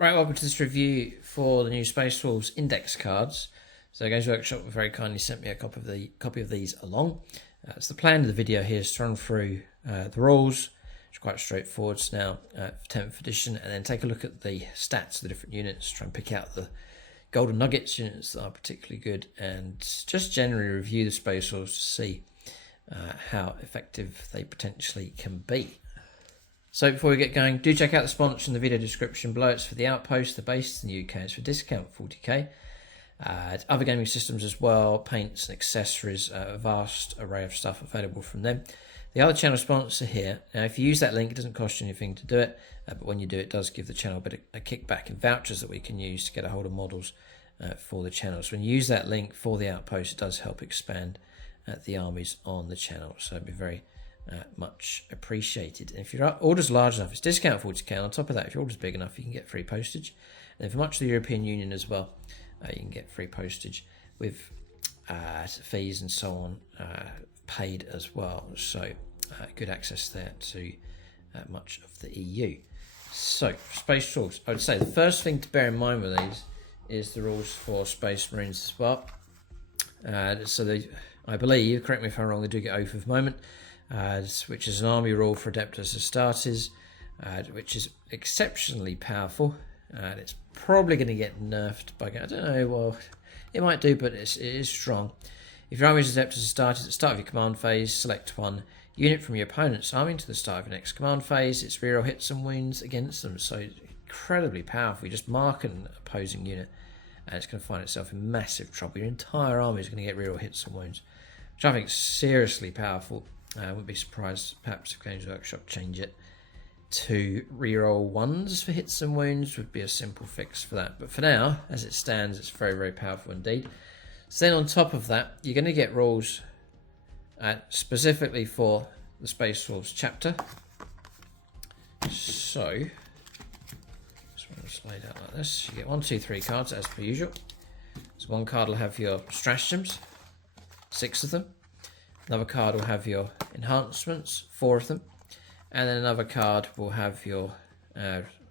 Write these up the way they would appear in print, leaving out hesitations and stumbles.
Right, welcome to this review for the new Space Wolves index cards. So Games Workshop very kindly sent me a copy of these along. So the plan of the video here is to run through the rules, which are quite straightforward now for 10th edition, and then take a look at the stats of the different units, try and pick out the golden nuggets units that are particularly good, and just generally review the Space Wolves to see how effective they potentially can be. So before we get going, do check out the sponsor in the video description below. It's for the Outpost, the base in the UK. It's for discount 40k. Other gaming systems as well, paints and accessories, a vast array of stuff available from them. The other channel sponsor here, now if you use that link, it doesn't cost you anything to do it, but when you do, it does give the channel a bit of a kickback in vouchers that we can use to get a hold of models for the channel. So when you use that link for the Outpost, it does help expand the armies on the channel. So it'd be very much appreciated. And if your order's large enough, it's discount 40k. On top of that, if your order's big enough, you can get free postage. And then for much of the European Union as well, you can get free postage with fees and so on paid as well. So good access there to much of the EU. So Space Wolves, I would say the first thing to bear in mind with these is the rules for Space Marines as well. So they, I believe, correct me if I'm wrong, they do get Oath of Moment, which is an army rule for Adeptus Astartes, which is exceptionally powerful. It's probably going to get nerfed by, I don't know, well, it might do, but it is strong. If your army is Adeptus Astartes at the start of your command phase, select one unit from your opponent's army to the start of your next command phase. It's reroll hits and wounds against them, so incredibly powerful. You just mark an opposing unit, and it's going to find itself in massive trouble. Your entire army is going to get reroll hits and wounds, which I think is seriously powerful. I wouldn't be surprised perhaps if Games Workshop change it to reroll ones for hits and wounds. Would be a simple fix for that. But for now, as it stands, it's very, very powerful indeed. So then on top of that, you're going to get rules specifically for the Space Wolves chapter. So, this one's laid out like this. You get 1, 2, 3 cards as per usual. So one card will have your stratagems, 6 of them. Another card will have your enhancements, 4 of them. And then another card will have your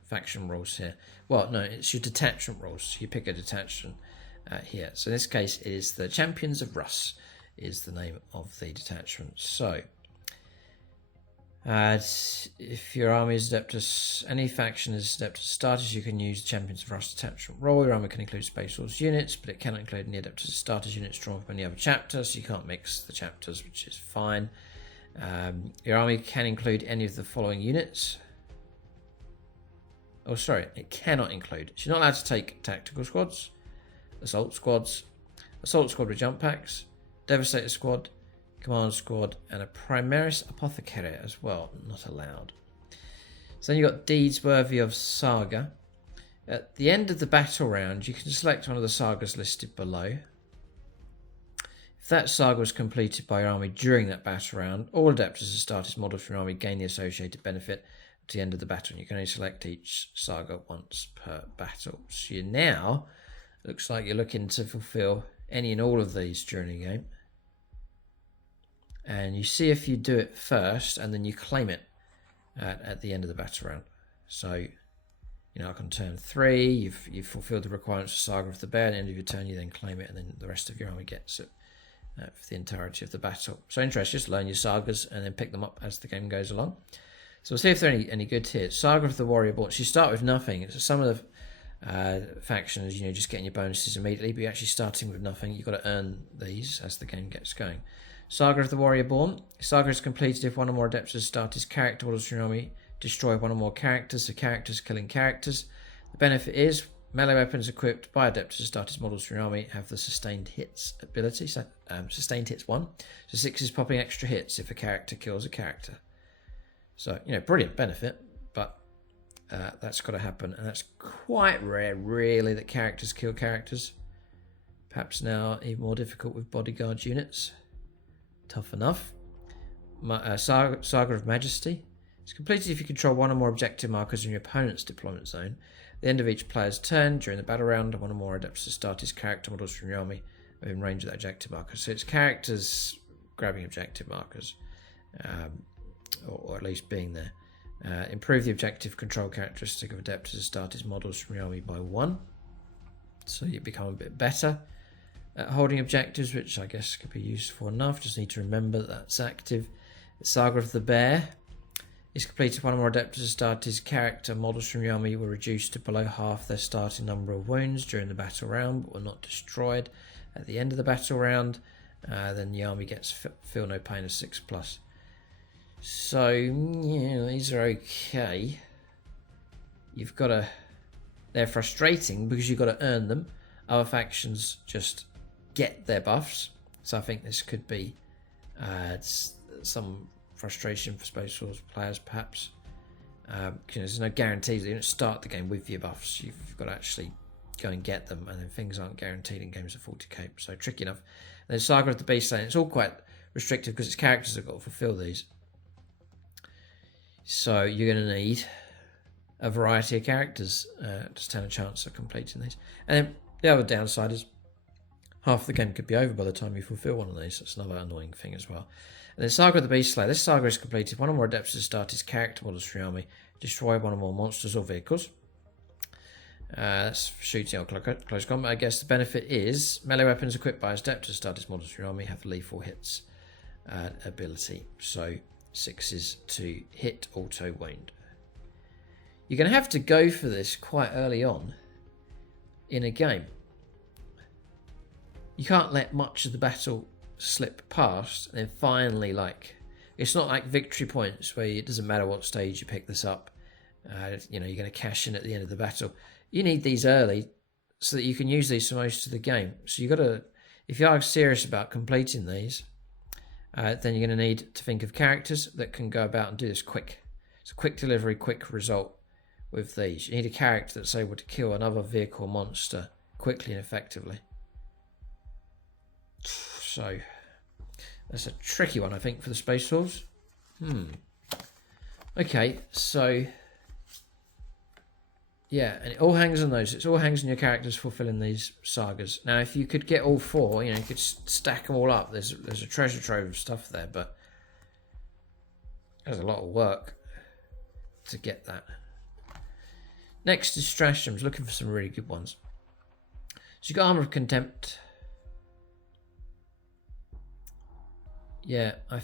faction rules here. Well, no, it's your detachment rules. So you pick a detachment here. So in this case, it is the Champions of Russ is the name of the detachment. So, if your army is Adeptus, any faction is Adeptus Astartes, you can use the Champions of Russ detachment role. Your army can include Space Wolves units, but it cannot include any Adeptus Astartes units drawn from any other chapter, so you can't mix the chapters, which is fine. Your army can include any of the following units. Oh, sorry, it cannot include. So you're not allowed to take tactical squads, assault squad with jump packs, Devastator squad, command squad, and a Primaris Apothecary as well, not allowed. So then you've got deeds worthy of Saga. At the end of the battle round, you can select one of the sagas listed below. If that saga was completed by your army during that battle round, all Adeptus Astartes models from your army gain the associated benefit at the end of the battle. And you can only select each saga once per battle. So you now, looks like you're looking to fulfill any and all of these during the game. And you see if you do it first, and then you claim it at the end of the battle round. So, you know, like on turn 3, you've fulfilled the requirements for Saga of the Bear. At the end of your turn, you then claim it, and then the rest of your army gets it for the entirety of the battle. So interesting, just learn your sagas and then pick them up as the game goes along. So we'll see if there are any good here. Saga of the Warrior Born. So you start with nothing. So some of the factions, you know, just getting your bonuses immediately, but you're actually starting with nothing. You've got to earn these as the game gets going. Saga of the Warrior Born. Saga is completed if one or more Adeptus Astartes character models from your army destroy one or more characters, so characters killing characters. The benefit is melee weapons equipped by Adeptus Astartes models from your army have the sustained hits ability. So sustained hits 1. So 6 is popping extra hits if a character kills a character. So, you know, brilliant benefit, but that's got to happen, and that's quite rare, really, that characters kill characters. Perhaps now even more difficult with bodyguard units. Tough enough. Saga of Majesty. It's completed if you control one or more objective markers in your opponent's deployment zone. At the end of each player's turn, during the battle round, one or more Adeptus Astartes character models from your army are in range of that objective marker. So it's characters grabbing objective markers, or at least being there. Improve the objective control characteristic of Adeptus Astartes models from your army by 1. So you become a bit better at holding objectives, which I guess could be useful enough. Just need to remember that that's active. The Saga of the Bear is completed. One or more Adeptus Astartes character models from your army were reduced to below half their starting number of wounds during the battle round, but were not destroyed at the end of the battle round. Then the army gets feel no pain of 6+. So yeah, these are okay. You've got to. They're frustrating because you've got to earn them. Other factions just get their buffs. So I think this could be some frustration for Space Force players, perhaps. There's no guarantees. You don't start the game with your buffs. You've got to actually go and get them, and then things aren't guaranteed in games of 40k. So tricky enough. And then Saga of the Beast Lane. It's all quite restrictive because it's characters that have got to fulfill these. So you're going to need a variety of characters to stand a chance of completing these. And then the other downside is half the game could be over by the time you fulfill one of these. That's another annoying thing as well. And then Saga of the Beast Slayer. This saga is completed. One or more Adeptus Astartes character models for your army. Destroy one or more monsters or vehicles. That's shooting or close combat. I guess the benefit is melee weapons equipped by Adeptus Astartes models for your army have lethal hits ability. So 6s to hit, auto wound. You're going to have to go for this quite early on in a game. You can't let much of the battle slip past and then finally, it's not like victory points where it doesn't matter what stage you pick this up. You're going to cash in at the end of the battle. You need these early so that you can use these for most of the game. So you've got to, if you are serious about completing these, then you're going to need to think of characters that can go about and do this quick. It's a quick delivery, quick result with these. You need a character that's able to kill another vehicle monster quickly and effectively. So that's a tricky one, I think, for the Space Force. Okay, so yeah, and it all hangs on those. It all hangs on your characters fulfilling these sagas. Now, if you could get all 4, you could stack them all up. There's a treasure trove of stuff there, but there's a lot of work to get that. Next is Stratagems. Looking for some really good ones. So you got Armor of Contempt. Yeah, I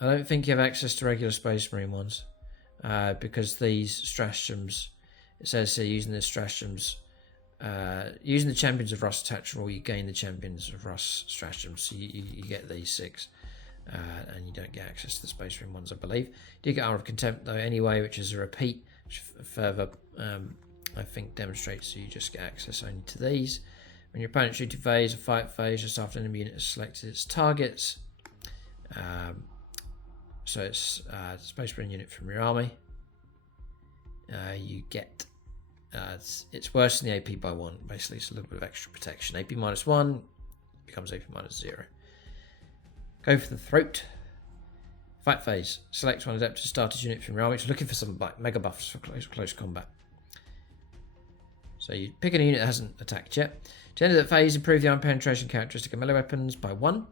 don't think you have access to regular Space Marine ones because these stratagems, it says here, using the stratagems, using the Champions of Rust attached rule, you gain the Champions of Rust stratagems. So you get these 6 and you don't get access to the Space Marine ones, I believe. You do get Armor of Contempt though anyway, which is a repeat, which further I think demonstrates that you just get access only to these. When your opponent shooting phase or fight phase, just after an enemy unit has selected its targets. So it's a Space Marine unit from your army. You get it's worse than the AP by 1. Basically, it's a little bit of extra protection. AP -1 becomes AP -0. Go for the throat. Fight phase. Select one Adeptus Astartes unit from your army. It's looking for some mega buffs for close combat. So you pick a unit that hasn't attacked yet. To end of that phase, improve the armor penetration characteristic of melee weapons by 1.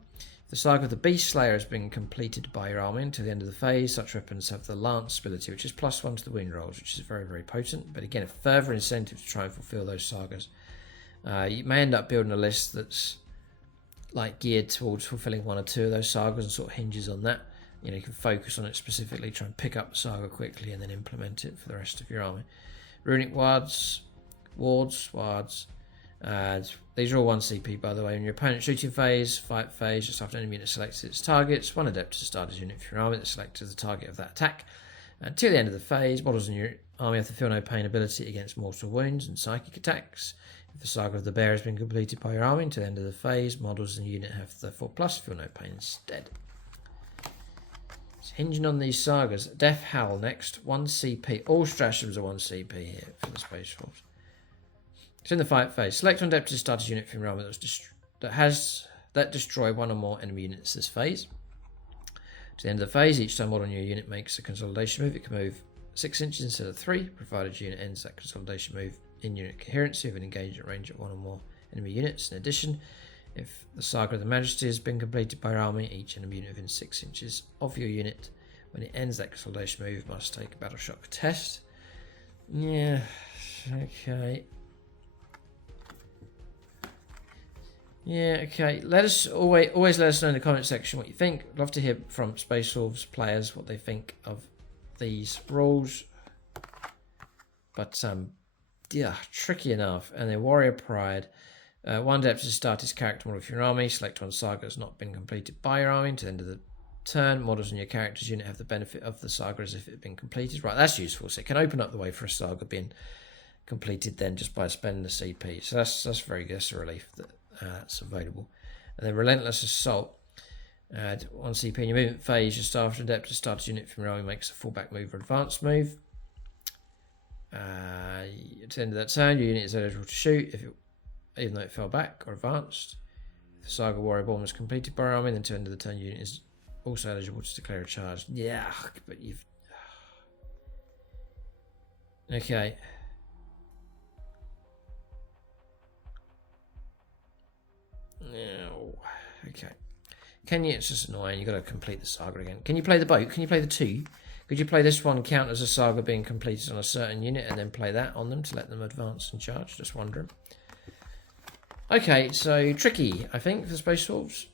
The Saga of the Beast Slayer has been completed by your army until the end of the phase. Such weapons have the Lance ability, which is +1 to the wound rolls, which is very, very potent. But again, a further incentive to try and fulfill those sagas. You may end up building a list that's geared towards fulfilling 1 or 2 of those sagas and sort of hinges on that. You can focus on it specifically, try and pick up the saga quickly, and then implement it for the rest of your army. Runic wards. These are all 1 CP, by the way. In your opponent's shooting phase, fight phase, just after an enemy unit selects its targets, 1 Adeptus Astartes unit for your army that selects the target of that attack. Until the end of the phase, models in your army have the Feel No Pain ability against mortal wounds and psychic attacks. If the Saga of the Bear has been completed by your army until the end of the phase, models in the unit have the 4+ Feel No Pain instead. It's hinging on these sagas. Death Howl next, 1 CP. All stratagems are 1 CP here for the Space Force. So in the fight phase, select one Adeptus Astartes unit from your army that destroy 1 or more enemy units this phase. To the end of the phase, each time model in your unit makes a consolidation move, it can move 6 inches instead of 3, provided your unit ends that consolidation move in unit coherency of an engagement range of 1 or more enemy units. In addition, if the Saga of the Majesty has been completed by your army, each enemy unit within 6 inches of your unit When it ends that consolidation move, must take a battle shock test. Yeah, okay. Yeah, okay. Let us always let us know in the comment section what you think. Love to hear from Space Wolves players what they think of these rules. But yeah, tricky enough. And then Warrior Pride. One adept to start his character model of your army. Select one saga has not been completed by your army to the end of the turn. Models in your character's unit have the benefit of the saga as if it had been completed. Right, that's useful. So it can open up the way for a saga being completed then just by spending the CP. So that's very good. That's a relief that that's available. And then Relentless Assault. Add 1 CP in your movement phase. Just after an adept to start his unit from your army makes a fullback move or advanced move. At the end of that turn, your unit is eligible to shoot even though it fell back or advanced. If the Saga Warrior Bomb was completed by your army, then to the end of the turn, your unit is also eligible to declare a charge. Yeah, but you've... Okay. No. Okay. Can you... It's just annoying. You've got to complete the Saga again. Can you play the boat? Can you play the 2? Could you play this one count as a Saga being completed on a certain unit and then play that on them to let them advance and charge? Just wondering. Okay, so tricky, I think, for Space Wolves.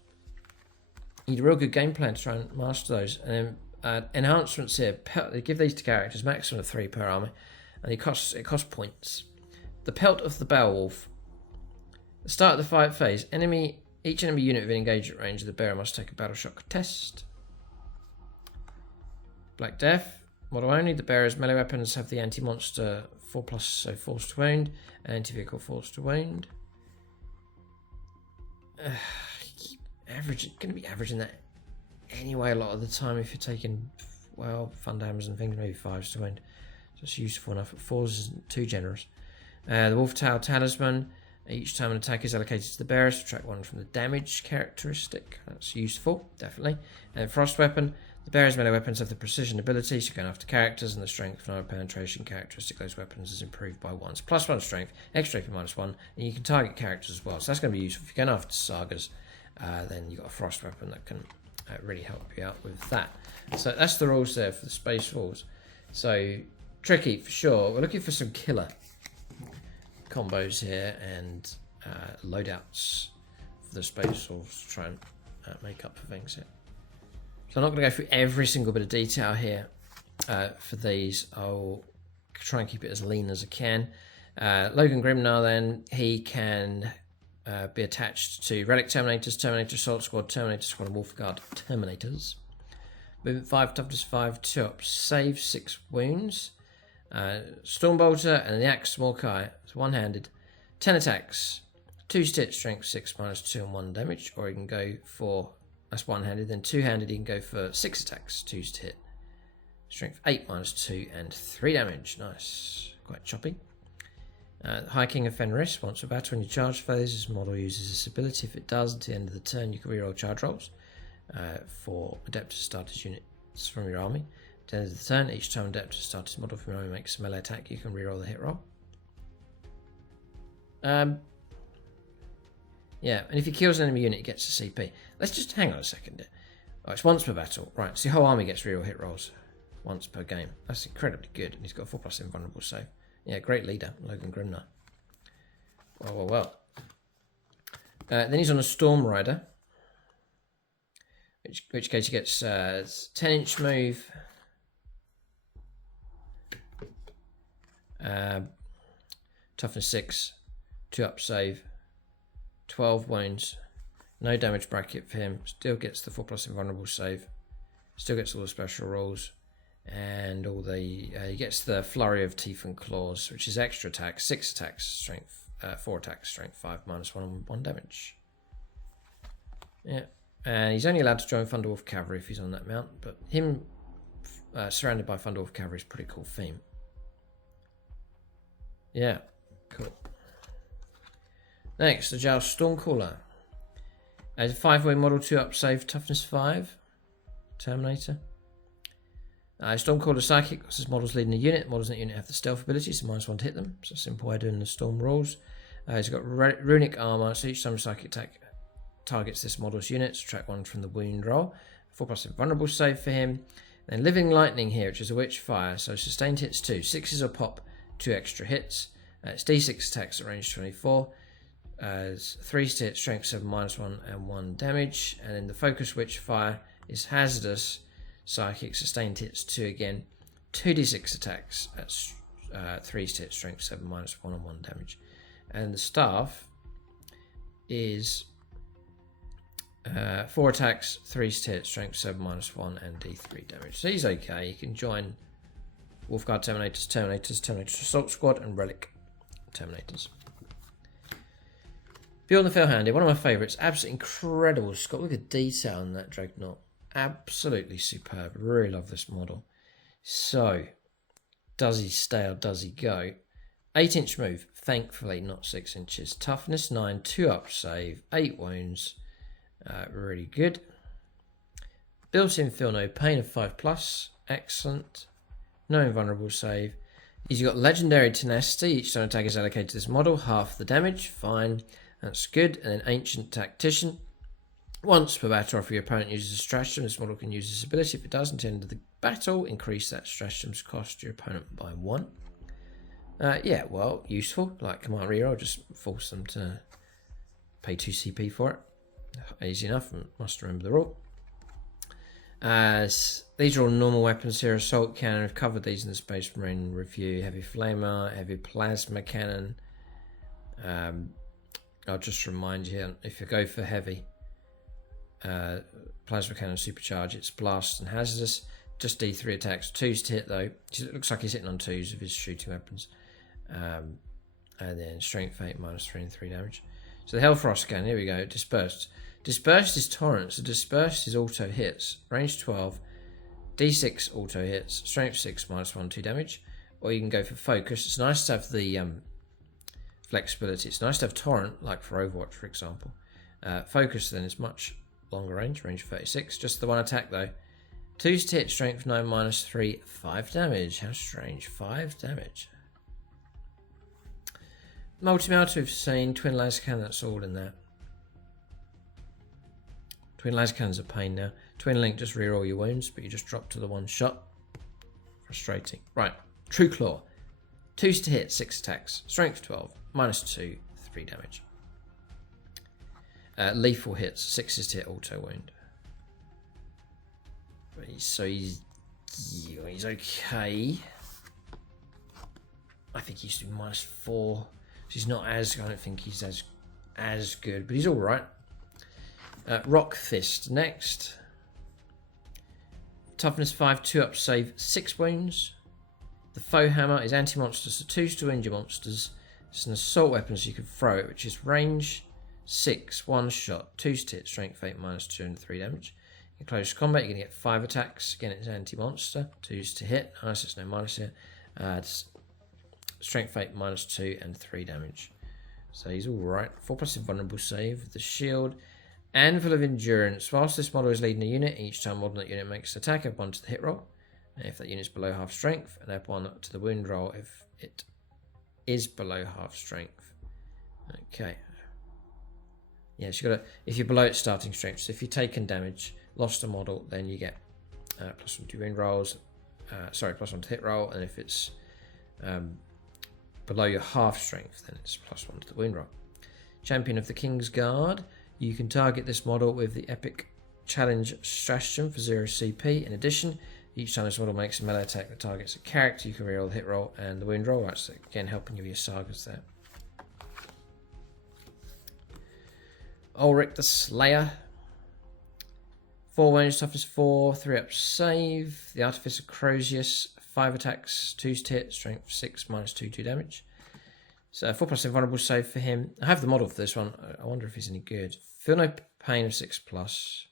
You need a real good game plan to try and master those. And then enhancements here. They give these to characters, maximum of 3 per army, and it costs points. The Pelt of the Beowulf. At the start of the fight phase, each enemy unit within engagement range of the bearer must take a battle shock test. Black Death. Model only. The bearer's melee weapons have the anti-monster 4+, so force to wound, and anti-vehicle force to wound. Going to be averaging that anyway a lot of the time if you're taking, well, Thunderhammers and things, maybe 5s to wound. So it's useful enough, but 4s isn't too generous. The Wolf Tail Talisman. Each time an attack is allocated to the bearer, subtract 1 from the damage characteristic. That's useful, definitely. And Frost Weapon. The bearer's melee weapons have the precision ability, so going after characters, and the strength and armor penetration characteristic of those weapons is improved by 1. So +1 strength, extra AP -1, and you can target characters as well. So that's going to be useful. If you're going after sagas, then you've got a Frost Weapon that can really help you out with that. So that's the rules there for the Space Wolves. So tricky for sure. We're looking for some killer combos here and loadouts for the Space Wolves to try and make up for things here. So I'm not going to go through every single bit of detail here for these. I'll try and keep it as lean as I can. Logan Grimnar then, he can be attached to Relic Terminators, Terminator Assault Squad, Terminator Squad, and Wolfguard Terminators. Movement 5, Toughness 5, 2 up, save 6 wounds. Stormbolter and the Axe Morkai, it's one-handed. 10 attacks, 2 stitch, strength 6, -2 and 1 damage, or you can go for... That's one-handed. Then two-handed, you can go for 6 attacks, 2s to hit. Strength 8, -2 and 3 damage. Nice. Quite choppy. High King of Fenris. Once a battle, when you charge phase, this model uses this ability. If it does, at the end of the turn, you can reroll charge rolls for Adeptus Starters units from your army. At the end of the turn, each time Adeptus Starters model from your army makes a melee attack, you can reroll the hit roll. Yeah, and if he kills an enemy unit, he gets a CP. Let's just hang on a second. Oh, it's once per battle. Right, so the whole army gets reroll hit rolls once per game. That's incredibly good. And he's got a 4+ invulnerable save. Yeah, great leader, Logan Grimnar. Well. Then he's on a Storm Rider. Which case he gets 10-inch move. Toughness 6. 2 up save. 12 wounds, no damage bracket for him, still gets the 4+ invulnerable save, still gets all the special rolls, and all the he gets the flurry of teeth and claws, which is extra attacks, 6 attacks, strength 4 attacks, strength 5, -1 and 1 damage. Yeah, and he's only allowed to join Thunderwolf Cavalry if he's on that mount, but him surrounded by Thunderwolf Cavalry is a pretty cool theme. Yeah, cool. Next, the Joust Stormcaller. As a 5-way model, 2 up save, toughness 5. Terminator. Stormcaller Psychic, because his model's leading a unit. Models in that unit have the stealth ability, so -1 to hit them. It's a simple way of doing the storm rules. He's got runic armor, so each time a psychic attack targets this model's unit, subtract 1 from the wound roll. 4+ invulnerable save for him. Then Living Lightning here, which is a Witchfire, so sustained hits 2. 6s will pop 2 extra hits. It's D6 attacks at range 24. 3s to hit, strength 7, -1 and 1 damage. And then the Focus Witchfire is hazardous, psychic, sustained hits 2 again. 2d6 attacks at 3s to hit, strength 7, -1 and 1 damage. And the staff is 4 attacks, 3s to hit, strength 7, -1 and d3 damage. So he's okay. You can join Wolfguard Terminators, Terminators Assault Squad, and Relic Terminators. Beyond the Fell Handy, one of my favourites. Absolutely incredible. It's got a look at detail on that Dreadnought. Absolutely superb. Really love this model. So, does he stay or does he go? 8-inch move, thankfully not 6 inches. Toughness 9, 2 up save, 8 wounds. Really good. Built-in feel no pain of 5+. Excellent. No invulnerable save. He's got legendary tenacity. Each time attack is allocated to this model, half the damage. Fine. That's good. And then Ancient Tactician. Once per battle, if your opponent uses a stratagem, this model can use this ability. If it does, until the end of the battle, increase that stratagem's cost to your opponent by 1. Yeah, well, useful. Like command reroll, just force them to pay 2 CP for it. Easy enough, must remember the rule. These are all normal weapons here. Assault Cannon, we've covered these in the Space Marine review. Heavy Flamer, Heavy Plasma Cannon. I'll just remind you, if you go for Heavy Plasma Cannon Supercharge, it's Blast and Hazardous. Just D3 attacks, 2s to hit though. It looks like he's hitting on 2s of his shooting weapons. And then Strength 8, -3 and 3 damage. So the Hellfrost Cannon, here we go, Dispersed. Dispersed is Torrent, so Dispersed is auto hits. Range 12, D6 auto hits, Strength 6, -1, 2 damage. Or you can go for Focus. It's nice to have the flexibility. It's nice to have Torrent, like for Overwatch, for example. Focus then is much longer range, range 36. Just the one attack though. 2s to hit, Strength 9, -3, 5 damage. How strange, 5 damage. Multi-mount we've seen, Twin Laser Cannon, that's all in there. Twin Laser Cannon's a pain now. Twin Link, just reroll your wounds, but you just drop to the one shot. Frustrating. Right, True Claw. 2s to hit, 6 attacks. Strength 12, -2, 3 damage. Lethal hits, 6s to hit, auto wound. So he's okay. I think he's doing -4. So he's not as, I don't think he's as good, but he's alright. Rock Fist next. Toughness 5, 2 up save, 6 wounds. The Foe Hammer is anti-monster, so 2s to wound your monsters. It's an assault weapon, so you can throw it, which is range 6, 1 shot, 2s to hit, strength 8, -2 and 3 damage. In close combat, you're going to get 5 attacks. Again, it's anti-monster, 2s to hit. Nice, it's no minus here. It's strength 8, -2 and 3 damage. So he's alright. 4+ invulnerable save with the shield. Anvil of Endurance. Whilst this model is leading a unit, each time model that unit makes an attack, add 1 to the hit roll. And if that unit is below half strength, and add 1 to the wound roll if it is below half strength. Okay. Yes, you got to. If you're below its starting strength, so if you've taken damage, lost a model, then you get +1 to wound rolls. +1 to hit roll, and if it's below your half strength, then it's +1 to the wound roll. Champion of the King's Guard. You can target this model with the Epic Challenge Stratagem for 0 CP. In addition, each time this model makes a melee attack that targets a character, you can reroll the hit roll and the wound roll. That's again helping you with your sagas there. Ulrich the Slayer. 4 wounds, toughness 4, 3 up save. The Artificer Crozius, 5 attacks, 2s to hit, strength 6, -2, 2 damage. So 4+ invulnerable save for him. I have the model for this one. I wonder if he's any good. Feel no pain of 6+.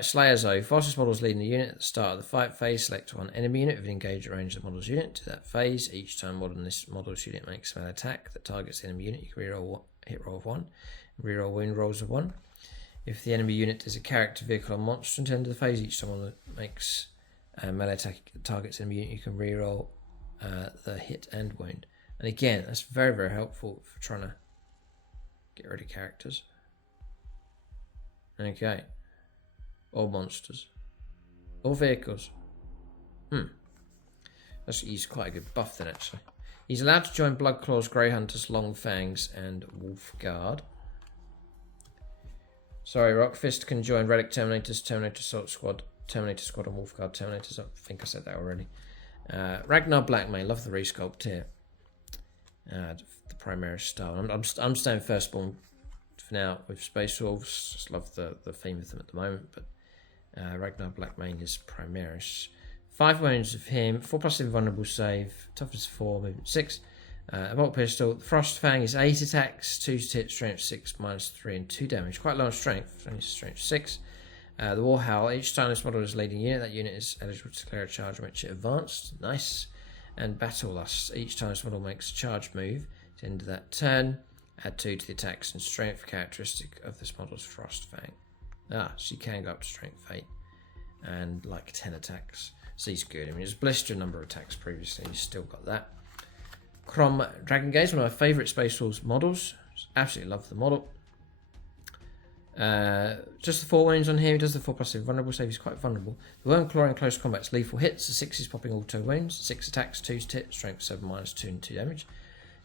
Slayer's Oath. Whilst this model is leading the unit at the start of the fight phase, select one enemy unit with an engaged range of the model's unit to that phase. Each time this model's unit makes a melee attack that targets the enemy unit, you can reroll hit roll of 1, reroll wound rolls of 1. If the enemy unit is a character, vehicle, or monster at the end of the phase, each time one makes a melee attack that targets the enemy unit, you can reroll the hit and wound. And again, that's very, very helpful for trying to get rid of characters. Okay. Or monsters. Or vehicles. He's quite a good buff then, actually. He's allowed to join Bloodclaws, Grey Hunters, Long Fangs, and Wolf Guard. Sorry, Rockfist can join Relic Terminators, Terminator Assault Squad, Terminator Squad, and Wolf Guard Terminators. I think I said that already. Ragnar Blackmane, love the resculpt here. The Primaris style. I'm staying Firstborn for now with Space Wolves. Just love the theme of them at the moment. But Ragnar Blackmane is Primaris. 5 wounds of him, 4+ invulnerable save, toughness 4, movement 6. A bolt pistol. The Frost Fang is 8 attacks, 2 to hit, strength 6, -3, and 2 damage. Quite low on strength, only strength 6. The Warhowl. Each time this model is leading unit, that unit is eligible to declare a charge on which it advanced. Nice. And Battle Lust. Each time this model makes a charge move, at the end of that turn, add 2 to the attacks and strength characteristic of this model's Frost Fang. So you can go up to strength 8 and like 10 attacks. So he's good. I mean, it's blister number of attacks previously, he's still got that. Crom Dragon Gaze, one of my favourite Space Wolves models. Absolutely love the model. Just the 4 wounds on here. He does the 4+ invulnerable save. He's quite vulnerable. The Worm Claw in close combat's lethal hits. The 6 is popping auto wounds. 6 attacks, 2 to hit, strength 7, -2, and 2 damage.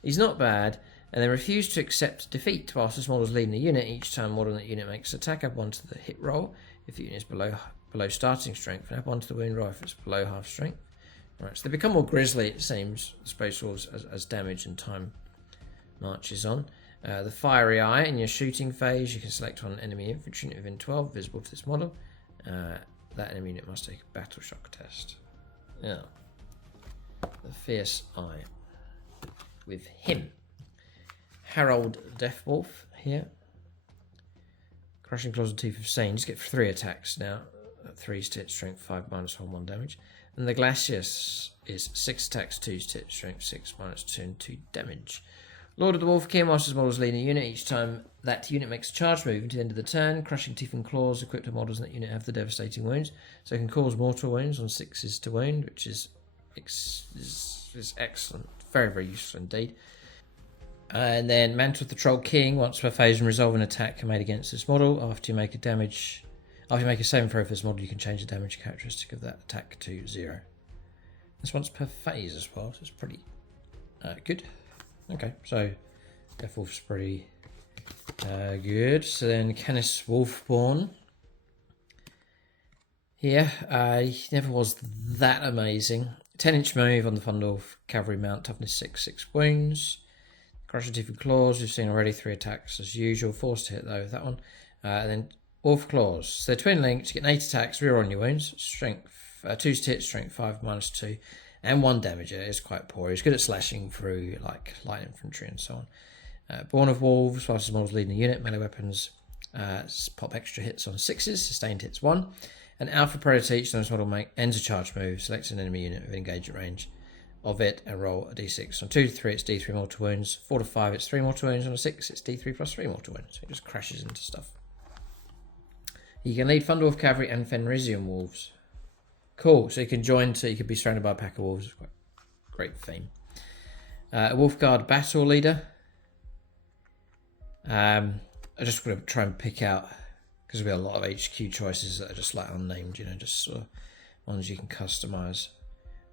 He's not bad. And they refuse to accept defeat whilst this model is leading a unit. Each time model in that unit makes an attack, add 1 to the hit roll if the unit is below starting strength, and add 1 to the wound roll if it's below half strength. Right, so they become more grisly, it seems, the Space Wolves, as damage and time marches on. The Fiery Eye, in your shooting phase, you can select one enemy infantry unit within 12 visible to this model. That enemy unit must take a battle shock test. Yeah. The Fierce Eye. With him. Harold Deathwolf here. Crushing Claws and Teeth of Sane. Just get 3 attacks now. 3 to hit, strength 5, -1, 1 damage. And the Glacius is 6 attacks, 2 to hit, strength 6, -2, and 2 damage. Lord of the Wolf King, whilst his models leading a unit, each time that unit makes a charge move until the end of the turn, Crushing Teeth and Claws equipped with models in that unit have the devastating wounds. So it can cause mortal wounds on 6s to wound, which is excellent. Very, very useful indeed. And then Mantle of the Troll King, once per phase and resolve an attack made against this model. After you make a saving throw for this model, you can change the damage characteristic of that attack to 0. This once per phase as well, so it's pretty good. Okay, so Deathwolf's pretty good. So then Canis Wolfborn. Here, he never was that amazing. 10-inch move on the Fundorf Cavalry Mount, toughness 6, 6 wounds. Crushing Teeth and Claws, we've seen already 3 attacks as usual. Forced to hit though with that one. And then Wolf Claws. So they're twin linked, you get 8 attacks, rear on your wounds. Strength 2 to hit, strength 5, -2, and 1 damage. It is quite poor. He's good at slashing through like light infantry and so on. Born of Wolves, whilst his model's leading the unit, melee weapons pop extra hits on 6s, sustained hits 1. And Alpha Predator, each time this model ends a charge move, selects an enemy unit with engagement range of it and roll a d6. On 2 to 3, it's d3 mortal wounds. 4 to 5, it's 3 mortal wounds. On a 6, it's d3 plus 3 mortal wounds. So it just crashes into stuff. You can lead Fundorf Cavalry and Fenrisian Wolves. Cool. So you can join, so you could be surrounded by a pack of wolves. It's quite great theme. A Wolfguard Battle Leader. I just want to try and pick out, because we have a lot of HQ choices that are just like unnamed, you know, just sort of ones you can customize.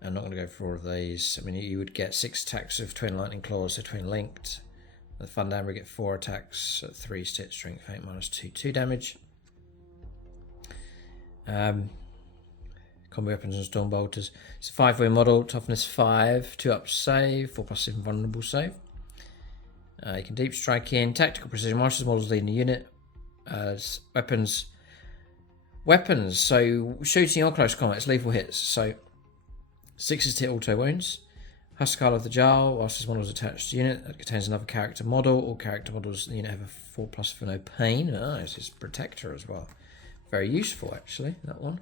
I'm not going to go for all of these. I mean, you would get 6 attacks of Twin Lightning Claws, so twin linked. The Fundammer would get 4 attacks at 3 to hit, strength 8, -2, 2 damage. Combo weapons and storm bolters. It's a 5-win model, toughness 5, 2+ save, 4+ invulnerable save. You can deep strike in, tactical precision. Whilst this model's leading the unit, weapons. So shooting or close combat, it's lethal hits. So 6s to hit auto wounds. Huskar of the Jarl, whilst this model is attached to the unit, that contains another character model. All character models in the unit have a 4+ for no pain. It's his protector as well. Very useful, actually, that one.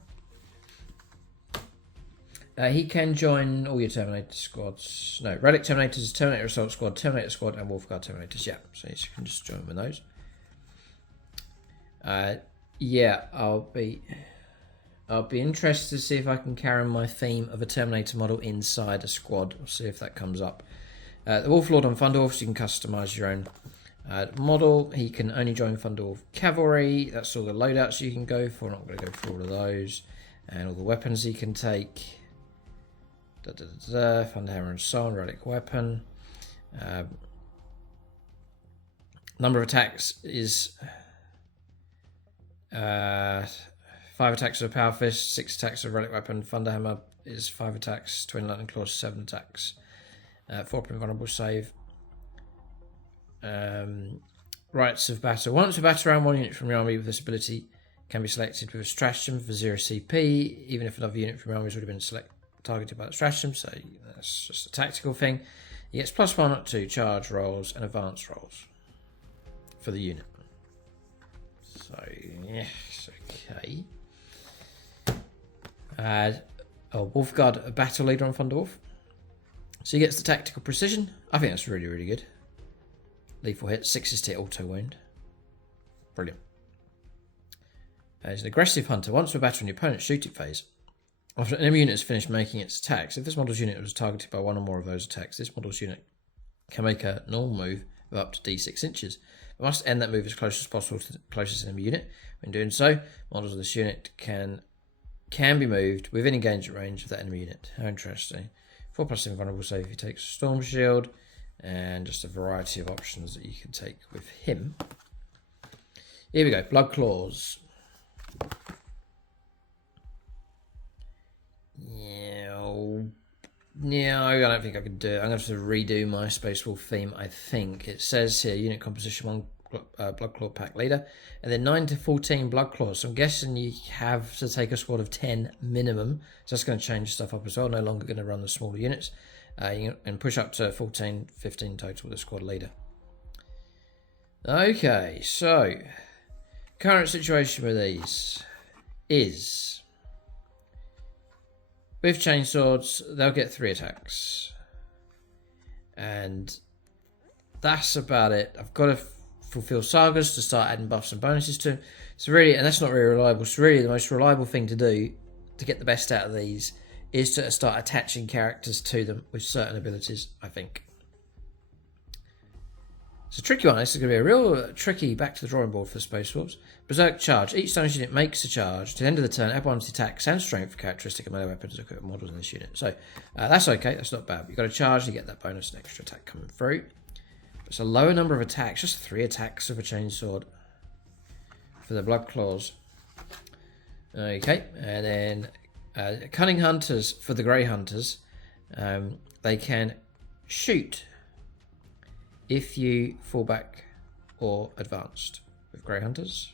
He can join all your Terminator squads. No, Relic Terminators, Terminator Assault Squad, Terminator Squad, and Wolfguard Terminators. Yeah, so you can just join with those. Yeah, I'll be interested to see if I can carry my theme of a Terminator model inside a squad. We'll see if that comes up. The Wolf Lord on Fundorf, so you can customize your own model. He can only join Fundorf Cavalry. That's all the loadouts you can go for. I'm not going to go for all of those. And all the weapons he can take. Thunderhammer and so on, relic weapon. Number of attacks is 5 attacks of a power fist, 6 attacks of a relic weapon. Thunderhammer is 5 attacks, twin lightning claws 7 attacks, 4 invulnerable save. Rights of battle. Once a battle round, one unit from your army with this ability can be selected with a stratagem for 0 CP, even if another unit from your army has already been targeted by that stratagem, so that's just a tactical thing. He gets +1 to charge rolls and advance rolls for the unit. So, yes, okay. Wolfguard, a battle leader on Thunderwolf. So he gets the tactical precision. I think that's really, really good. Lethal hit, 6 is to hit auto wound. Brilliant. He's an aggressive hunter. Once we're battling your opponent's shooting phase, after an enemy unit has finished making its attacks, if this model's unit was targeted by one or more of those attacks, this model's unit can make a normal move of up to d6 inches. It must end that move as close as possible to the closest enemy unit. When doing so, models of this unit can be moved within engagement range of that enemy unit. How interesting. 4+ invulnerable save if he takes a storm shield, and just a variety of options that you can take with him. Here we go, Blood Claws. No, I don't think I can do it. I'm going to have to redo my Space Wolf theme, I think. It says here, unit composition 1 Blood Claw pack leader, and then 9 to 14 Blood Claws. So I'm guessing you have to take a squad of 10 minimum. So that's going to change stuff up as well. No longer going to run the smaller units. And push up to 14, 15 total with the squad leader. Okay, so current situation with these is with chainswords, they'll get 3 attacks. And that's about it. I've got to fulfill Sagas to start adding buffs and bonuses to them. So really, and that's not really reliable, so really the most reliable thing to do to get the best out of these is to start attaching characters to them with certain abilities, I think. It's a tricky one. This is going to be a real tricky back to the drawing board for Space Wolves. Berserk charge. Each time this unit makes a charge, to the end of the turn, add 1 to attacks and strength characteristic of melee weapons or equipped models in this unit. So that's okay. That's not bad. You've got to charge to get that bonus and extra attack coming through. It's a lower number of attacks, just 3 attacks of a chainsword for the Blood Claws. Okay, and then Cunning Hunters for the Grey Hunters. They can shoot if you fall back or advanced with Grey Hunters,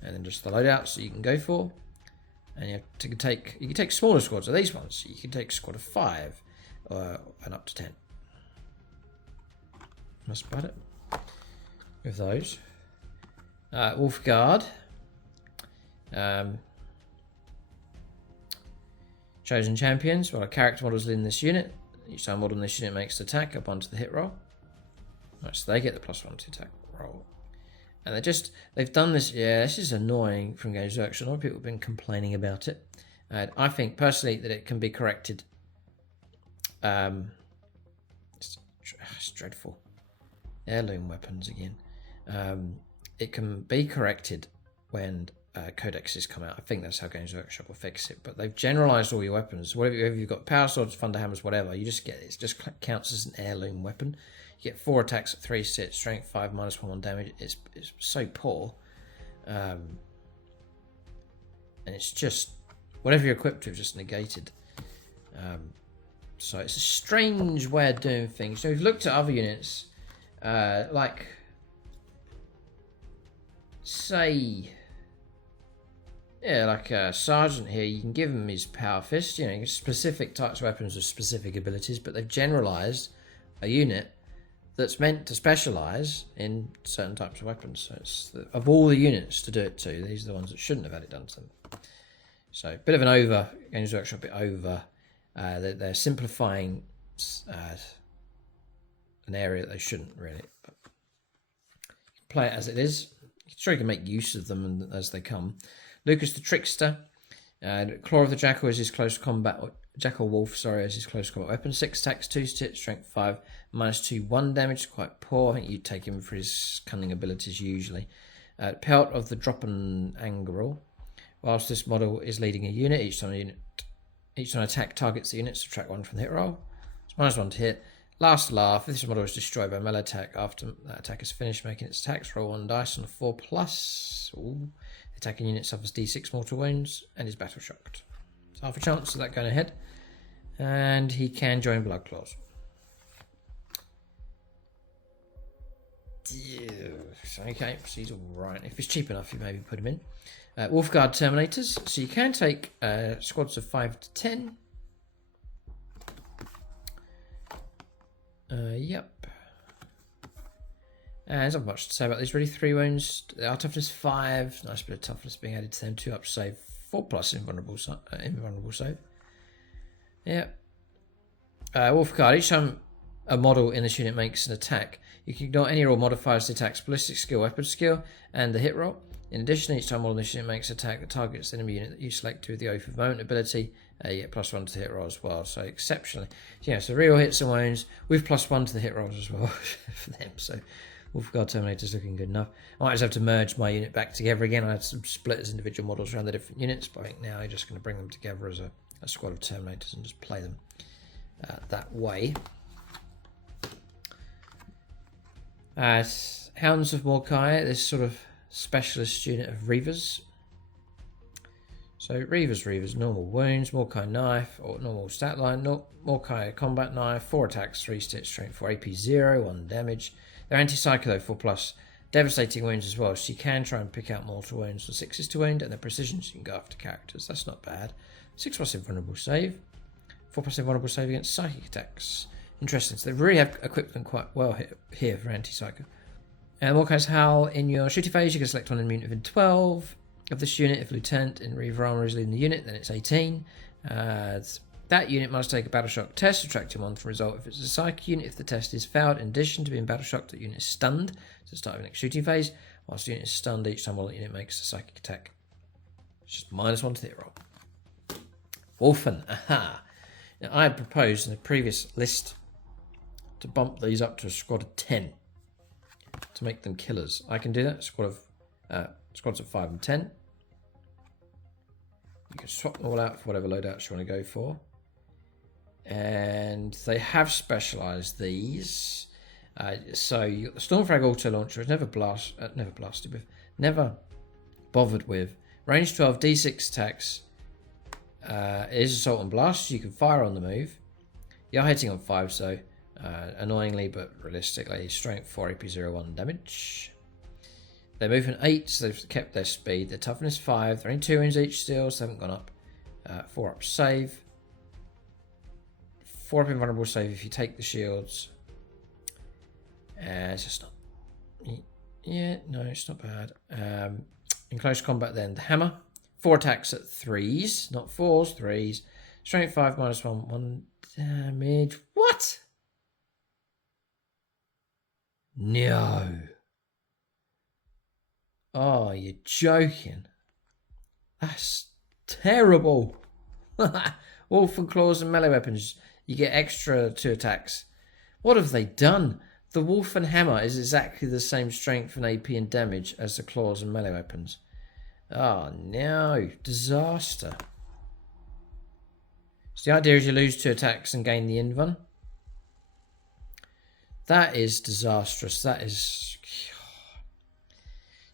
and then just the loadouts that you can go for. And you can take smaller squads of these ones. You can take a squad of 5 and up to 10. That's about it with those. Wolfguard. Chosen champions. Well, a character models in this unit. Each time model in this unit makes an attack, up onto the hit roll. Right, so they get the +1 to attack roll. And they've done this. Yeah, this is annoying from Games Workshop. A lot of people have been complaining about it. And I think personally that it can be corrected. It's dreadful. Heirloom weapons again. It can be corrected when codexes come out. I think that's how Games Workshop will fix it. But they've generalized all your weapons. Whatever you've got, power swords, thunderhammers, whatever. You just get it. It just counts as an heirloom weapon. You get 4 attacks at 3 sit, strength 5, -1 damage. It's so poor, and it's just whatever you're equipped with just negated. So it's a strange way of doing things. So we've looked at other units, like say. Yeah, like a sergeant here, you can give him his power fist, you know, specific types of weapons with specific abilities, but they've generalized a unit that's meant to specialize in certain types of weapons. So it's of all the units to do it to, these are the ones that shouldn't have had it done to them. So a bit of an Games Workshop, a bit over. They're simplifying an area that they shouldn't really. But you can play it as it is. I'm sure you can make use of them as they come. Lucas the Trickster. Claw of the Jackal is his close combat. Jackal Wolf, sorry, is his close combat weapon. 6 attacks, 2 hit, strength 5, -2, 1 damage. Quite poor. I think you'd take him for his cunning abilities usually. Pelt of the Drop and Angle. Whilst this model is leading a unit, each time a unit Each time attack targets the unit, subtract 1 from the hit roll. It's -1 to hit. Last laugh. If this model is destroyed by melee attack after that attack is finished making its attacks, roll 1 dice on a 4+. Ooh. The attacking unit suffers D6 mortal wounds and is battle shocked. So half a chance of that going ahead. And he can join Blood Claws. Okay, so he's alright. If it's cheap enough, you maybe put him in. Wolfguard Terminators. So you can take squads of 5 to 10. Yep. And there's not much to say about these really. 3 wounds. They are toughness 5. Nice bit of toughness being added to them. 2 up save. 4+ invulnerable save. Yep. Wolfguard. Each time a model in this unit makes an attack, you can ignore any roll modifiers to attack's ballistic skill, weapon skill, and the hit roll. In addition, each time a model in this unit makes an attack that targets the enemy unit that you select with the Oath of Moment ability, you get +1 to the hit roll as well. So exceptionally, yeah. So real hits and wounds with +1 to the hit rolls as well for them. So Wolfguard Terminator's looking good enough. I might just have to merge my unit back together again. I had some split as individual models around the different units, but I think now I'm just going to bring them together as a squad of Terminators and just play them that way. Hounds of Morkai, this sort of specialist unit of Reavers. So Reavers, normal wounds, Morkai knife, or normal stat line, Morkai combat knife, 4 attacks, 3 stitch, strength 4, AP 0, 1 damage. They're anti-psycho though, 4+, devastating wounds as well, so you can try and pick out mortal wounds for 6s to wound, and the precision, so you can go after characters. That's not bad. 6+ invulnerable save, 4+ invulnerable save against psychic attacks. Interesting, so they really have equipped them quite well here for anti-psycho. And Morkai's Howl, in your shooting phase, you can select one enemy unit within 12 of this unit. If Lieutenant in Reaver Armor is leading the unit, then it's 18. That unit must take a battle shock test, subtracting 1 from result if it's a psychic unit. If the test is failed, in addition to being battle shocked, that unit is stunned. So start of the next shooting phase. Whilst the unit is stunned, each time one unit makes a psychic attack. It's just -1 to the hit roll. Wolfen, aha. Now, I had proposed in the previous list to bump these up to a squad of 10 to make them killers. I can do that. Squads of 5 and 10. You can swap them all out for whatever loadouts you want to go for. And they have specialised these. So you got the Stormfrag auto launcher. It's never bothered with. Range 12, D6 attacks. It is assault and blast. You can fire on the move. You're hitting on 5, so annoyingly but realistically, strength 4, AP 0, 1 damage. Their movement 8, so they've kept their speed. Their toughness 5. They're only 2 wounds each still, so they haven't gone up. 4 up save. 4 up invulnerable save if you take the shields. It's just not. Yeah, no, it's not bad. In close combat, then the hammer. 4 attacks at 3s, not 4s, 3s. Strength 5, -1, 1 damage. What? No. Oh, you're joking. That's terrible. Wolf and claws and melee weapons. You get extra 2 attacks. What have they done? The wolf and hammer is exactly the same strength and AP and damage as the claws and melee weapons. Oh no, disaster. So the idea is you lose 2 attacks and gain the invuln. That is disastrous. That is,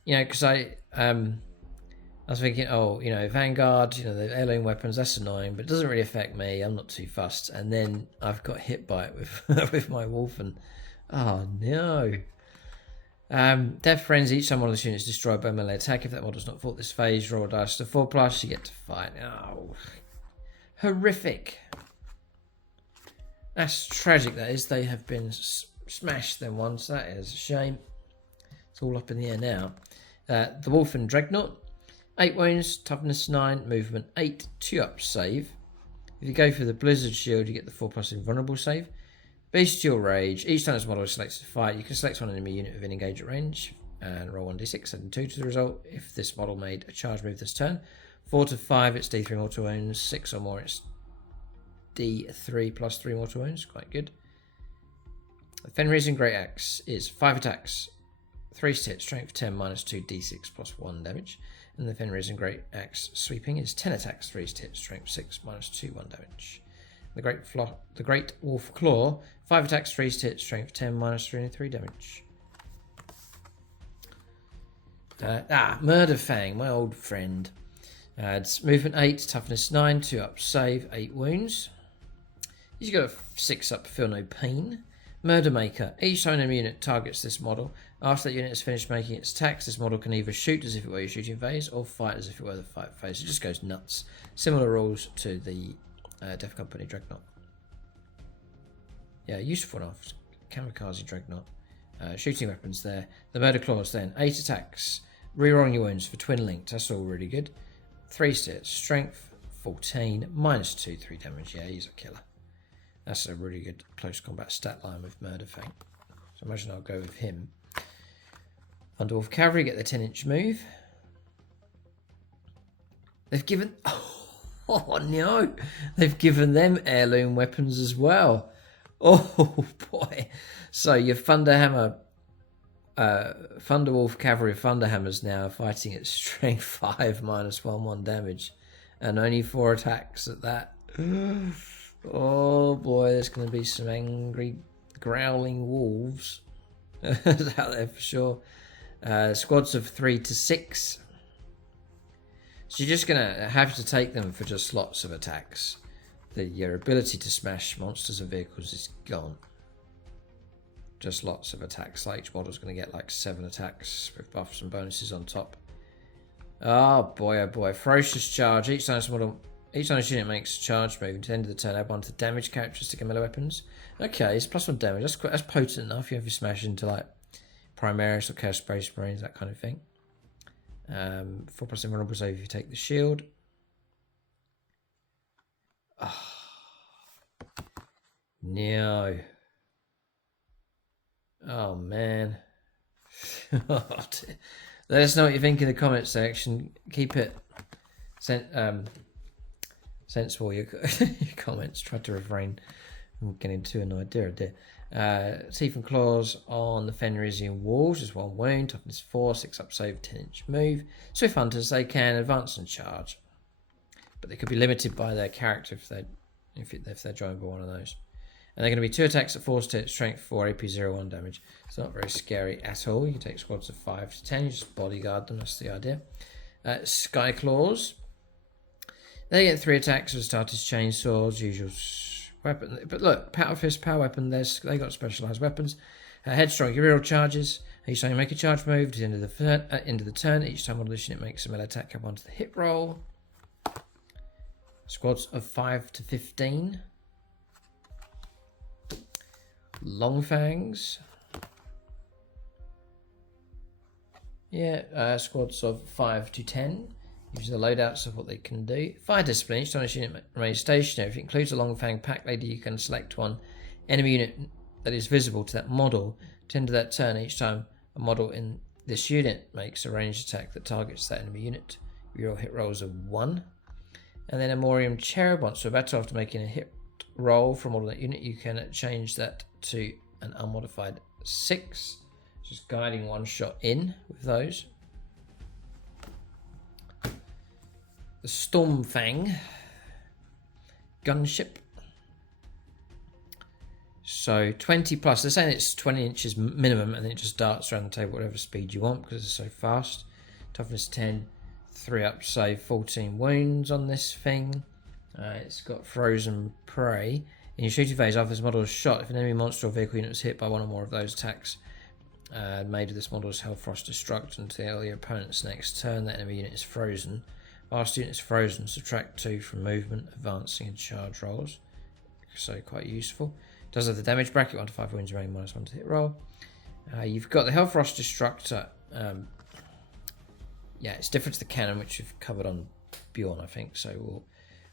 you know, because I was thinking, oh, you know, Vanguard, you know, the heirloom weapons, that's annoying, but it doesn't really affect me. I'm not too fussed. And then I've got hit by it with with my wolf, and oh no. Death Frenzy, each time one of the units is destroyed by melee attack. If that model does not fought this phase, roll a dice to 4+, you get to fight. Oh, horrific. That's tragic, that is. They have been smashed then once. That is a shame. It's all up in the air now. The Wolf and Dreadnought. 8 wounds, toughness 9, movement 8, 2 up save. If you go for the Blizzard Shield, you get the 4+ invulnerable save. Bestial Rage. Each time this model is selected to fight, you can select one enemy unit within engage at range and roll 1d6, adding 2 to the result. If this model made a charge move this turn, 4 to 5, it's D3 mortal wounds. 6 or more, it's D3 plus 3 mortal wounds. Quite good. The Fenris's Great Axe is 5 attacks, 3 hits, strength 10, -2, d6 plus 1 damage. And the Fenris and Great Axe sweeping is 10 attacks, 3 hit, strength 6, -2, 1 damage. The Great Wolf Claw, 5 attacks, 3 hit, strength 10, -3 and 3 damage. Murder Fang, my old friend. It's movement 8, toughness 9, 2 up save, 8 wounds. He's got a 6 up, feel no pain. Murder Maker. Each time an unit targets this model, after that unit has finished making its attacks, this model can either shoot as if it were your shooting phase or fight as if it were the fight phase. It just goes nuts. Similar rules to the Death Company Dreadnought. Yeah, useful enough. Kamikaze Dreadnought. Shooting weapons there. The Murder Claws then. 8 attacks. Rerolling your wounds for twin linked. That's all really good. 3 hits. Strength 14. -2, 3 damage. Yeah, he's a killer. That's a really good close combat stat line with Murder Fang. So imagine I'll go with him. Underwolf Cavalry get the 10-inch move. They've given... Oh no! They've given them heirloom weapons as well. Oh boy. So your Thunderhammer... Thunderwolf Cavalry Thunderhammers now fighting at strength 5 -1 damage. And only 4 attacks at that. Oh boy, there's going to be some angry growling wolves out there for sure. Squads of 3 to 6. So you're just going to have to take them for just lots of attacks. Your ability to smash monsters and vehicles is gone. Just lots of attacks. Like each model's going to get like 7 attacks with buffs and bonuses on top. Oh boy. Ferocious Charge. Each time this unit makes a charge move until the end of the turn, add 1 to damage characteristic and melee weapons. Okay, it's +1 damage. That's potent enough. You have your smash into like Primaris or Chaos Space Marines, that kind of thing. 4+ invulnerable save if you take the shield. Oh. No. Oh man. Let us know what you think in the comments section. Keep it sensible, your comments. Try to refrain from getting too annoyed. Dear. Teeth and Claws on the Fenrisian Wolves is 1 wound, toughness 4, 6 up save, 10-inch move. Swift Hunters, they can advance and charge, but they could be limited by their character if they're joined by one of those. And they're going to be 2 attacks at 4 hit, strength 4, AP 0, 1 damage. It's not very scary at all. You can take squads of 5 to 10, you just bodyguard them, that's the idea. Sky Claws. They get 3 attacks with Starter's Chainsaws, usual weapon. But look, Power Fist, Power Weapon, they got specialised weapons. Headstrong, your real charges. Each time you make a charge move to the end of the turn, each time one of this unit makes a melee attack, add 1 to the hit roll. Squads of 5 to 15. Long Fangs. Yeah, squads of 5 to 10. Use the loadouts of what they can do. Fire Discipline. Each time this unit remains stationary, if it includes a Long Fang pack leader, you can select one enemy unit that is visible to that model. To end of that turn, each time a model in this unit makes a ranged attack that targets that enemy unit, your hit rolls of 1. And then a Morium Cherub. Once you're better after making a hit roll from all that unit, you can change that to an unmodified 6. Just guiding 1 shot in with those. The Stormfang gunship. So 20 plus. They're saying it's 20 inches minimum, and then it just darts around the table whatever speed you want because it's so fast. Toughness 10, 3 up save, 14 wounds on this thing. It's got Frozen Prey. In your shooting phase, after this model is shot, if an enemy monster or vehicle unit is hit by 1 or more of those attacks made of this model's Hellfrost Destruct until your opponent's next turn, that enemy unit is frozen. Last unit is frozen, subtract 2 from movement, advancing and charge rolls. So quite useful. Does have the damage bracket, 1 to 5 wounds remaining, -1 to hit roll. You've got the Hellfrost Destructor. Yeah, it's different to the cannon, which we've covered on Bjorn, I think. So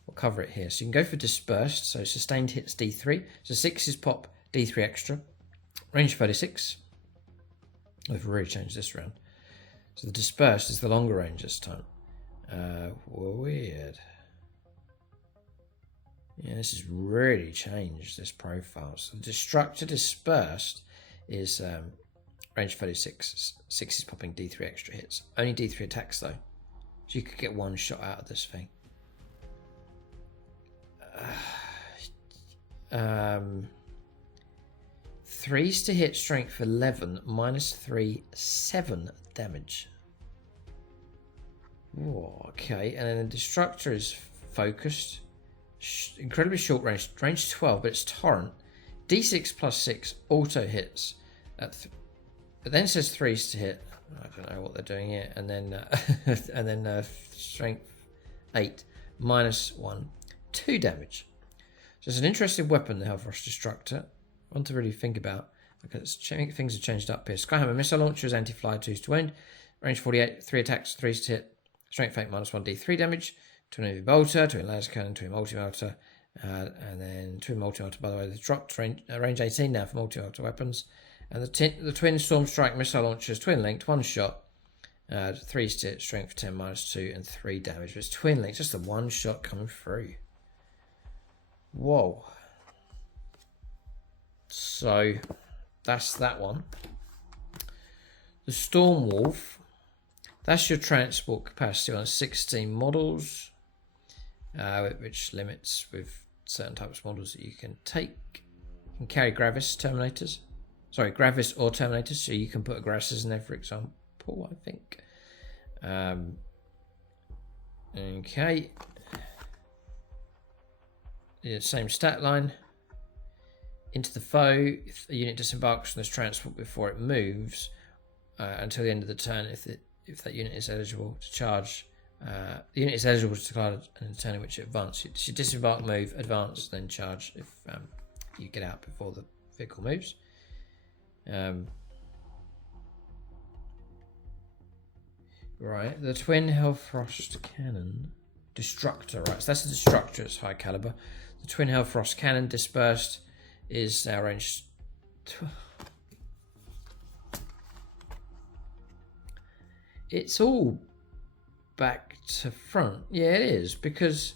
we'll cover it here. So you can go for Dispersed. So sustained hits D3. So 6 is pop, D3 extra. Range 36. We've really changed this round. So the Dispersed is the longer range this time. Weird. Yeah, this has really changed this profile. So the Destructor Dispersed is range 36. 6 is popping D3 extra hits. Only D3 attacks though. So you could get one shot out of this thing. 3s to hit, strength 11, -3, 7 damage. Ooh, okay, and then the destructor is focused, incredibly short range, range 12, but it's torrent. D6 +6 auto hits. It then says 3s to hit. I don't know what they're doing here, and then strength 8, -1, 2 damage. So it's an interesting weapon, the Hellfrost Destructor. One to really think about, because things have changed up here. Skyhammer missile launcher is anti-fly, 2s to wound, range 48, 3 attacks, 3s to hit, strength 8, -1 d3 damage, twin heavy bolter, twin laser cannon, twin multi-melter, and then twin multi-melter. By the way, they've dropped range 18 now for multi-melter weapons. And the twin storm strike missile launcher is twin linked, 1 shot, 3s to hit, strength 10, -2, and 3 damage. But it's twin linked, just the 1 shot coming through. Whoa. So that's that one. The Storm Wolf, that's your transport capacity on 16 models, which limits with certain types of models that you can take. You can carry Gravis Terminators. Sorry, Gravis or Terminators, so you can put aggressors in there, for example, I think. Okay. Yeah, same stat line. Into the foe, if a unit disembarks from this transport before it moves, until the end of the turn, if that unit is eligible to charge, the unit is eligible to declare an turn in which it advances. It should disembark, move, advance, then charge if you get out before the vehicle moves. Right, the twin Hellfrost cannon destructor. Right, so that's the destructor. It's high caliber. The twin Hellfrost cannon dispersed is now range. It's all back to front. Yeah, it is, because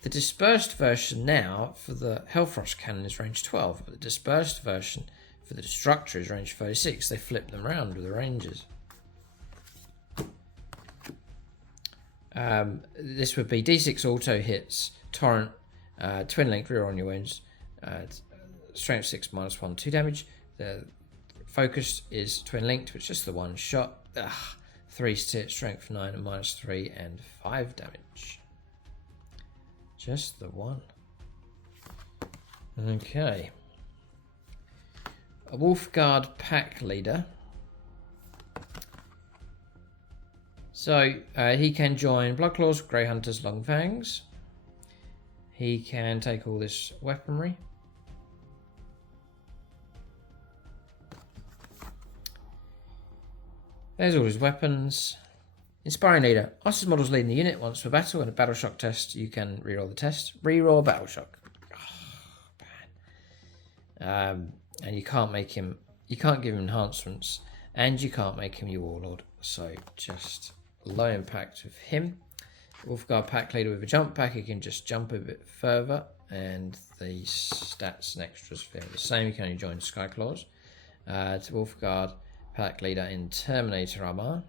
the dispersed version now for the Hellfrost cannon is range 12, but the dispersed version for the destructor is range 36. They flip them around with the ranges. This would be D6 auto hits, torrent, twin link, rear on your wounds, strength 6, -1, 2 damage. The focused is twin linked, which is just the 1 shot. 3s to hit, strength 9, and -3 and 5 damage. Just the 1. Okay. A Wolfguard pack leader. So he can join Bloodclaws, Grey Hunters, Long Fangs. He can take all this weaponry. There's all his weapons. Inspiring leader. Ask his models leading the unit once per battle. In a battle shock test, you can reroll the test. Reroll battle shock. Oh, bad. And you can't make him. You can't give him enhancements, and you can't make him your warlord. So just low impact with him. Wolfguard pack leader with a jump pack. He can just jump a bit further, and the stats and extras feel the same. You can only join Skyclaws. To Wolfguard pack leader in Terminator armor.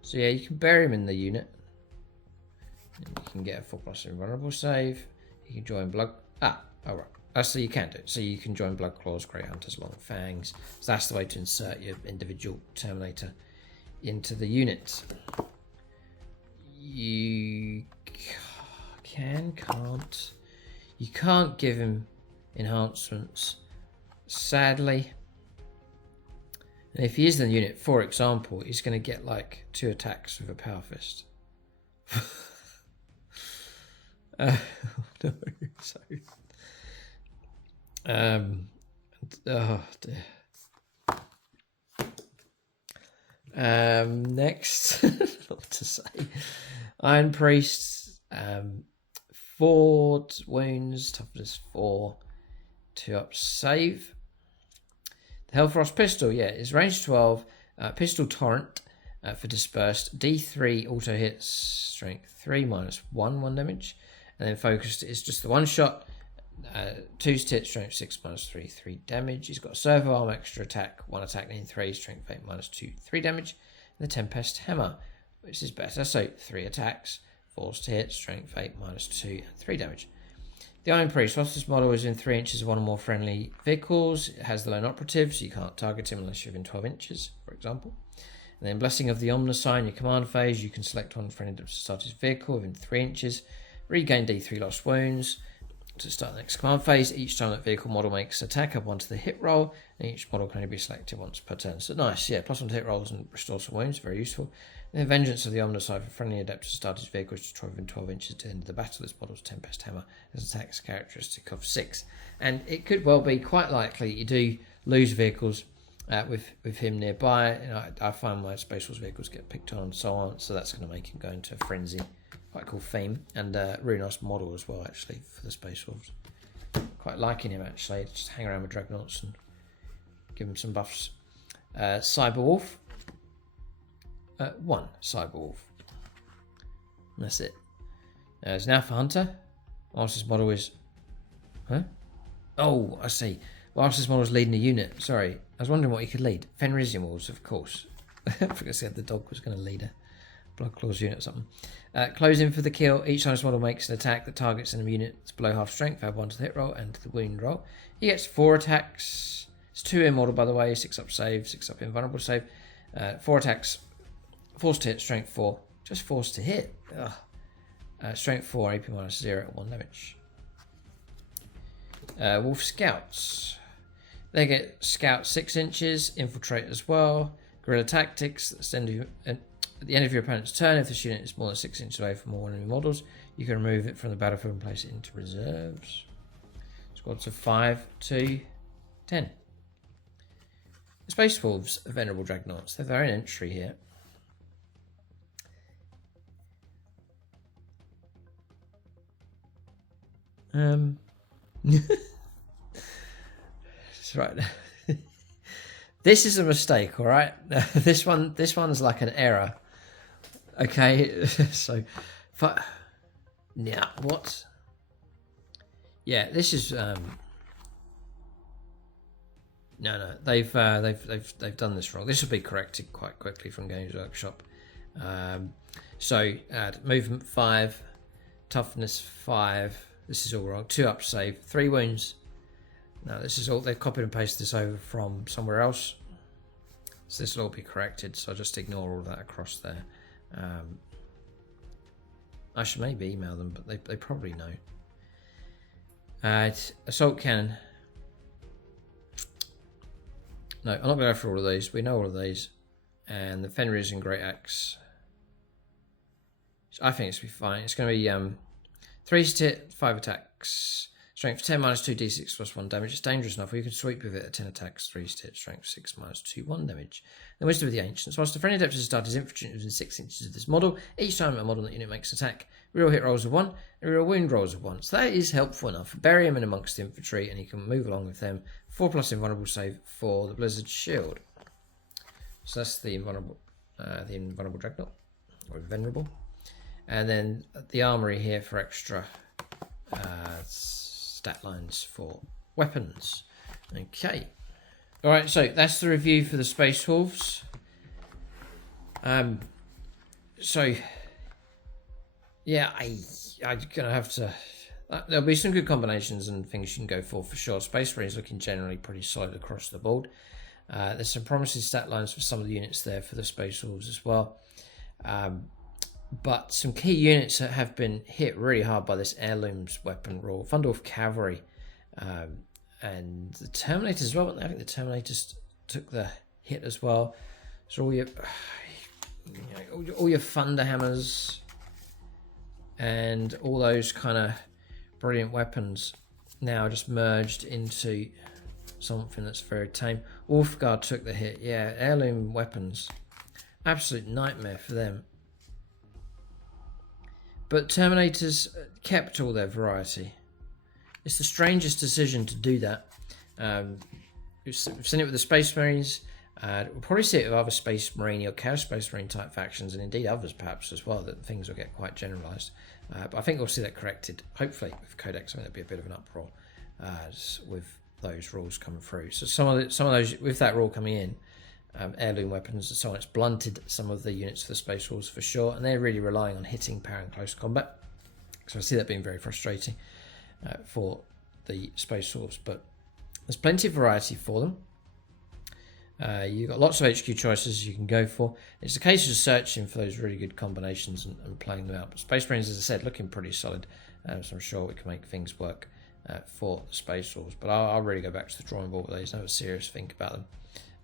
So yeah, you can bury him in the unit. And you can get a 4+ invulnerable save. You can join blood. Alright. So you can do it. So you can join Bloodclaws, Grey Hunters, Long Fangs. So that's the way to insert your individual Terminator into the unit. You can't. You can't give him enhancements, sadly. And if he is in the unit, for example, he's going to get like 2 attacks with a power fist. No, so. Oh dear. Next, what to say? Iron Priest, 4 wounds, toughness 4, 2 up save. The Hellfrost pistol, yeah, is range 12, pistol torrent for dispersed, D3 auto hits, strength 3, -1 damage, and then focused is just the 1 shot. 2 to hit, strength 6, -3, 3 damage. He's got a servo arm, extra attack, 1 attack, and 3, strength 8, -2, 3 damage. And the Tempest Hammer, which is better. So 3 attacks, force to hit, strength 8, -2, and 3 damage. The Iron Priest, whilst this model is in 3 inches of one or more friendly vehicles, it has the lone operative, so you can't target him unless you're within 12 inches, for example. And then Blessing of the Omnisign, your command phase, you can select one friendly to start his vehicle within 3 inches, regain D3 lost wounds to start the next command phase. Each time that vehicle model makes an attack, up onto the hit roll, and each model can only be selected once per turn. So nice, yeah, +1 to hit rolls and restore some wounds, very useful. And then Vengeance of the Omnisign, for friendly adept to start his vehicle is destroyed within 12 inches to the end of the battle. This model's Tempest Hammer has attacks characteristic of 6. And it could well be quite likely you do lose vehicles with him nearby. You know, I find my Space Wolves vehicles get picked on and so on, so that's going to make him go into a frenzy. Quite cool theme, and really nice model as well, actually, for the Space Wolves. Quite liking him, actually. Just hang around with Dreadnoughts and give him some buffs. Cyber Wolf. 1 Cyber Wolf. And that's it. It's an Alpha Hunter. Whilst this model is... Huh? Oh, I see. Whilst this model is leading a unit. Sorry. I was wondering what he could lead. Fenrisian Wolves, of course. I forgot to say the dog was going to lead a Bloodclaws unit or something. Close in for the kill. Each time this model makes an attack that targets an unit that's below half strength, add 1 to the hit roll and to the wound roll. He gets 4 attacks. It's 2 in model, by the way. 6 up save, 6 up invulnerable save. 4 attacks. Force to hit, strength 4. Just force to hit. Strength 4, AP -0 at 1 damage. Wolf Scouts. They get Scout 6 inches, Infiltrate as well. Guerrilla Tactics. At the end of your opponent's turn, if this unit is more than 6 inches away from all enemy models, you can remove it from the battlefield and place it into reserves. Squads of 5 to 10. The Space Wolves are Venerable Dreadnoughts. They have their own entry here. That's right. This is a mistake, all right? This one's like an error. Okay, so, yeah, what? Yeah, this is no. They've done this wrong. This will be corrected quite quickly from Games Workshop. So movement 5, toughness 5. This is all wrong. 2 up save, 3 wounds. No, this is all, they've copied and pasted this over from somewhere else. So this will all be corrected, so I'll just ignore all that across there. I should maybe email them, but they probably know. Assault Cannon. No, I'm not going to go for all of these. We know all of these. And the Fenris and Great Axe. I think it's going to be fine. It's going to be 3 hit, 5 attacks, strength 10 -2 d6 +1 damage. It's dangerous enough, or you can sweep with it at 10 attacks, 3 hit, strength 6 -2 1 damage. The Wisdom of the Ancients. Whilst the friendly adept has started his infantry within 6 inches of this model, each time a model that unit makes an attack, reroll hit rolls of 1 and reroll wound rolls of 1. So that is helpful enough. Bury him in amongst the infantry and he can move along with them. 4+ invulnerable save for the Blizzard Shield. So that's the invulnerable Dreadnought, or Venerable. And then the armory here for extra stat lines for weapons. Okay. Alright, so that's the review for the Space Wolves. So, yeah, I'm going to have to... there'll be some good combinations and things you can go for sure. Space Marine's looking generally pretty solid across the board. There's some promising stat lines for some of the units there for the Space Wolves as well. But some key units that have been hit really hard by this Heirlooms weapon rule. Thundorf Cavalry and the Terminators as well. I think the Terminators took the hit as well. So all your Thunderhammers and all those kind of brilliant weapons now just merged into something that's very tame. Wolfguard took the hit. Yeah, Heirloom weapons. Absolute nightmare for them. But Terminators kept all their variety. It's the strangest decision to do that. We've seen it with the Space Marines. We'll probably see it with other Space Marine or Chaos Space Marine type factions, and indeed others perhaps as well, that things will get quite generalised. But I think we'll see that corrected, hopefully, with Codex. I mean, there'll be a bit of an uproar with those rules coming through. So some of those, with that rule coming in, heirloom weapons and so on. It's blunted some of the units for the Space Wolves for sure, and they're really relying on hitting power in close combat. So I see that being very frustrating for the Space Wolves, but there's plenty of variety for them. You've got lots of HQ choices you can go for. It's a case of searching for those really good combinations and playing them out. But Space Marines, as I said, looking pretty solid, so I'm sure we can make things work for the Space Wolves. But I'll really go back to the drawing board with these and have a serious think about them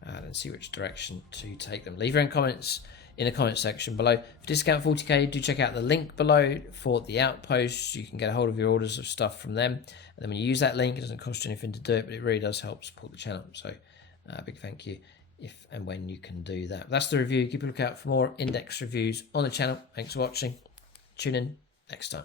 and see which direction to take them. Leave your own comments in the comment section below. For discount 40k, do check out the link below for the Outposts. You can get a hold of your orders of stuff from them. And then when you use that link, it doesn't cost you anything to do it, but it really does help support the channel. So big thank you if and when you can do that. That's the review. Keep a lookout for more index reviews on the channel. Thanks for watching. Tune in next time.